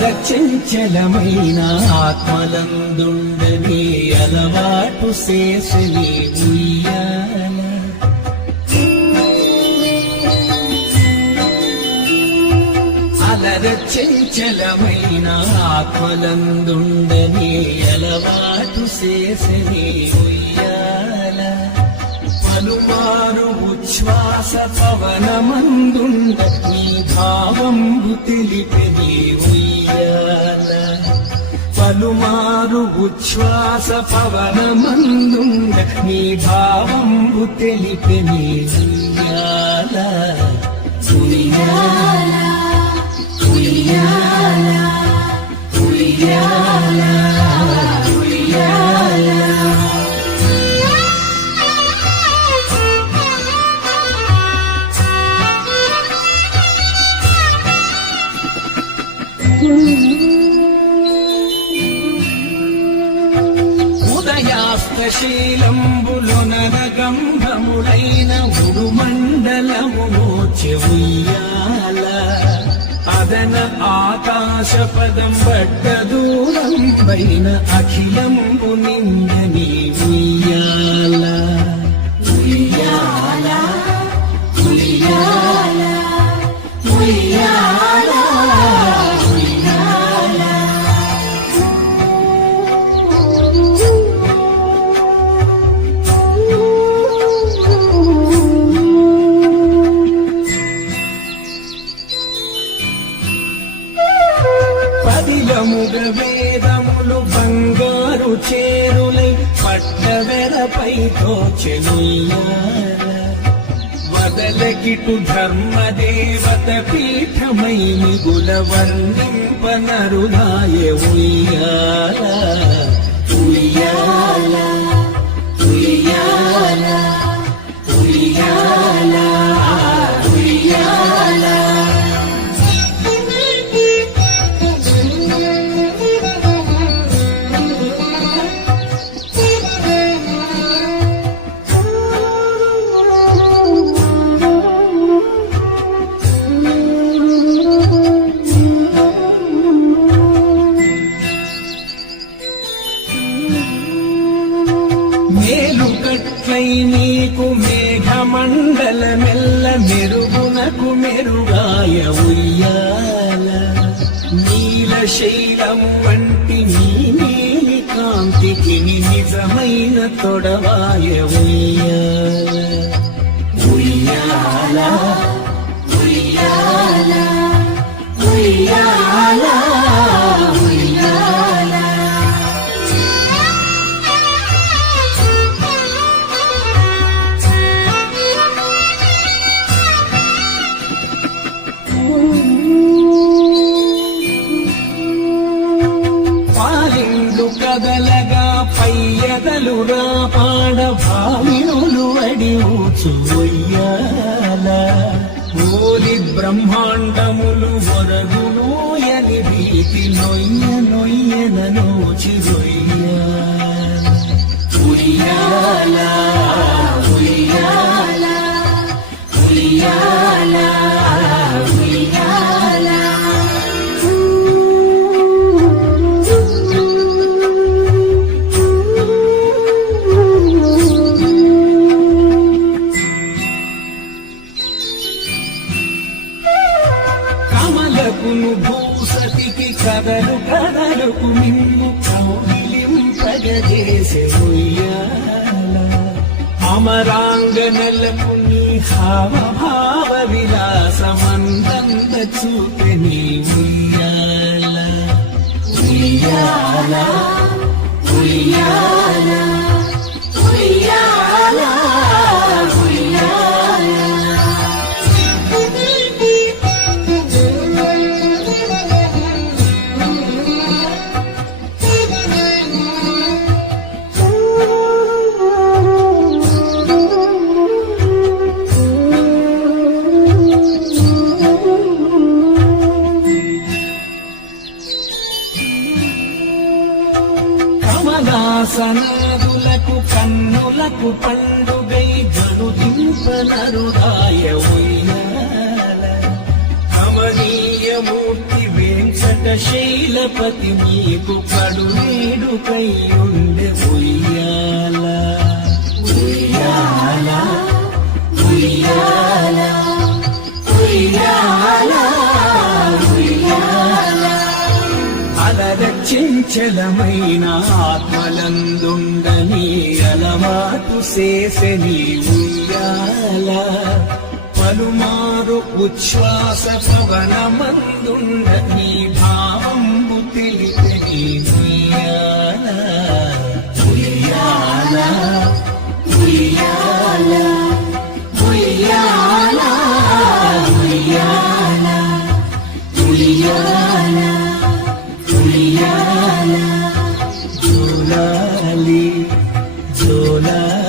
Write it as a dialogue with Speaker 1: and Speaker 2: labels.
Speaker 1: చంచలమైన ఆత్మలందుండని అలవాటు చేసని ఉయ్యాల. అలర చంచలమైన ఆత్మలందుండని అలవాటు చేసని ఉయ్యాల. పలుమారు ఉచ్ఛ్వాస పవనమందుండ నీ భావంబు తెలిపే పలుమారు ఉచ్ఛ్వాస పవనమందుండ నీ భావంబు తెలిపెని ఉయ్యాల ఉయ్యాల ఉయ్యాల ఉయ్యాల ఉయ్యాల గంభములైన ఉడుమండలము చెవుయ్యాల అదన ఆకాశ పదం బట్ట దూరం పైన అఖిలంబు నిందని ఉయ్యాల. పట్టవెరపై తోచెనుయ్యాల వదలకిటు ధర్మదేవత పీఠమై మిగుల వర్ణింపనరుదాయ ఉయ్యాల ఉయ్యాల. మెరుగునకు మెరుగాయ ఉయ్యాల. నీల శైలం వంటి నీలి కాంతికి నిజమైన తొడవాయ ఉయ్యాల. కదలగా పయ్యదలు పాడ భావినులు అడివుచుయ్యాల ఓలి బ్రహ్మాండములు ఒరగునోయని భీతి నొయ్య నొయ్యనను చిరుయ్యాల కదలకును భూసతికి కదలు కదలకు నిన్ను కౌగిలింపగజేసే ఉయ్యాల అమరాంగనలకు నీ హావభావ విలాసమందంత చూపె నీ ఉయ్యాల ఉయ్యాల? ఉయ్యాల? ఉయ్యాల? సనాదులకు కన్నులకు పండుగై గణుదింపనరుదాయ ఉయ్యాల. కమనీయమూర్తి వెంకట దుష్ట శైలపతి మీకు కడునేడుకై ఉండే ఉయ్యాల ఉయ్యాల. ఉయ్యాల ఉయ్యాల ఉయ్యాల. చంచలమైన ఆత్మలందుండని అలవాటు చేసని ఉయ్యాల పలుమారు ఉచ్ఛ్వాస పవనమందుండని భావం తెలిపని love.